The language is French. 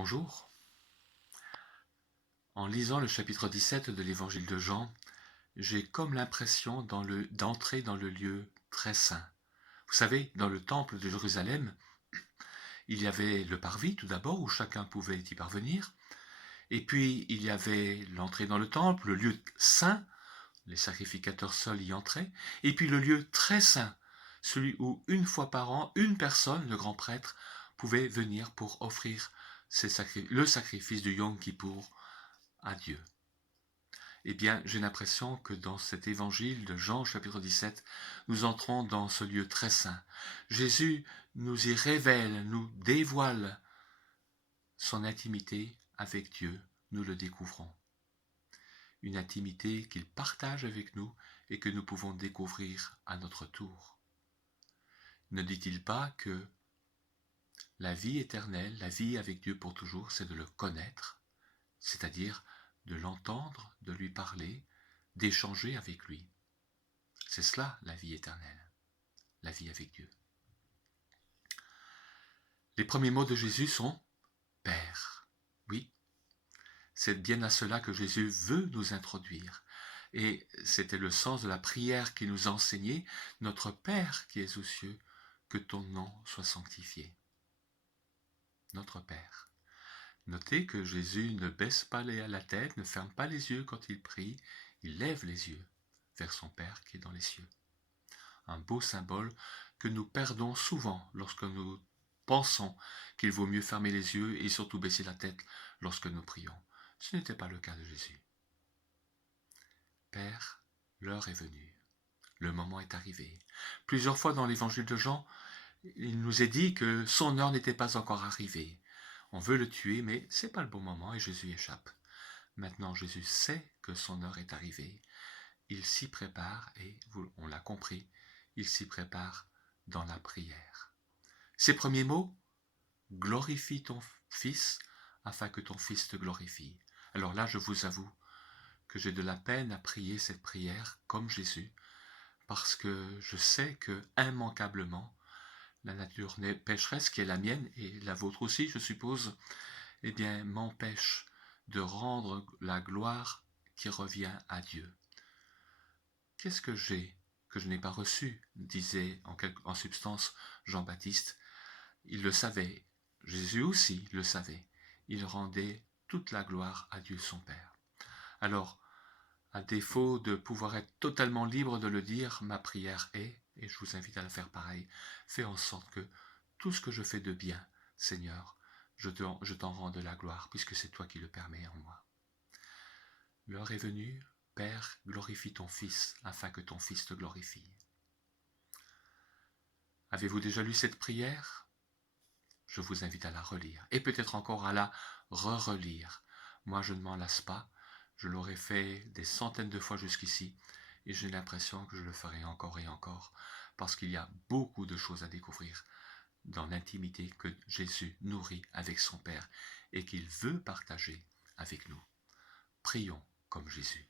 Bonjour. En lisant le chapitre 17 de l'évangile de Jean, j'ai comme l'impression d'entrer dans le lieu très saint. Vous savez, dans le temple de Jérusalem, il y avait le parvis tout d'abord où chacun pouvait y parvenir, et puis il y avait l'entrée dans le temple, le lieu saint, les sacrificateurs seuls y entraient, et puis le lieu très saint, celui où une fois par an, une personne, le grand prêtre, pouvait venir pour offrir le sacrifice du Yom Kippour à Dieu. Eh bien, j'ai l'impression que dans cet évangile de Jean, chapitre 17, nous entrons dans ce lieu très saint. Jésus nous y révèle, nous dévoile son intimité avec Dieu, nous le découvrons. Une intimité qu'il partage avec nous et que nous pouvons découvrir à notre tour. Ne dit-il pas que la vie éternelle, la vie avec Dieu pour toujours, c'est de le connaître, c'est-à-dire de l'entendre, de lui parler, d'échanger avec lui. C'est cela la vie éternelle, la vie avec Dieu. Les premiers mots de Jésus sont « Père ». Oui, c'est bien à cela que Jésus veut nous introduire. Et c'était le sens de la prière qu'il nous a enseignée, « Notre Père qui es aux cieux, que ton nom soit sanctifié ». Notre Père. Notez que Jésus ne baisse pas la tête, ne ferme pas les yeux quand il prie, il lève les yeux vers son Père qui est dans les cieux. Un beau symbole que nous perdons souvent lorsque nous pensons qu'il vaut mieux fermer les yeux et surtout baisser la tête lorsque nous prions. Ce n'était pas le cas de Jésus. Père, l'heure est venue, le moment est arrivé. Plusieurs fois dans l'évangile de Jean, il nous est dit que son heure n'était pas encore arrivée. On veut le tuer, mais ce n'est pas le bon moment et Jésus échappe. Maintenant, Jésus sait que son heure est arrivée. Il s'y prépare et, on l'a compris, il s'y prépare dans la prière. Ses premiers mots, glorifie ton Fils afin que ton Fils te glorifie. Alors là, je vous avoue que j'ai de la peine à prier cette prière comme Jésus, parce que je sais que immanquablement, la nature pécheresse qui est la mienne et la vôtre aussi, je suppose, eh bien, m'empêche de rendre la gloire qui revient à Dieu. Qu'est-ce que j'ai que je n'ai pas reçu, disait en substance Jean-Baptiste. Il le savait, Jésus aussi le savait. Il rendait toute la gloire à Dieu son Père. Alors, à défaut de pouvoir être totalement libre de le dire, ma prière est, et je vous invite à la faire pareil, fais en sorte que tout ce que je fais de bien, Seigneur, je t'en rends de la gloire, puisque c'est toi qui le permets en moi. L'heure est venue, Père, glorifie ton Fils, afin que ton Fils te glorifie. Avez-vous déjà lu cette prière? Je vous invite à la relire, et peut-être encore à la re-relire. Moi, je ne m'en lasse pas, je l'aurais fait des centaines de fois jusqu'ici, et j'ai l'impression que je le ferai encore et encore, parce qu'il y a beaucoup de choses à découvrir dans l'intimité que Jésus nourrit avec son Père, et qu'il veut partager avec nous. Prions comme Jésus.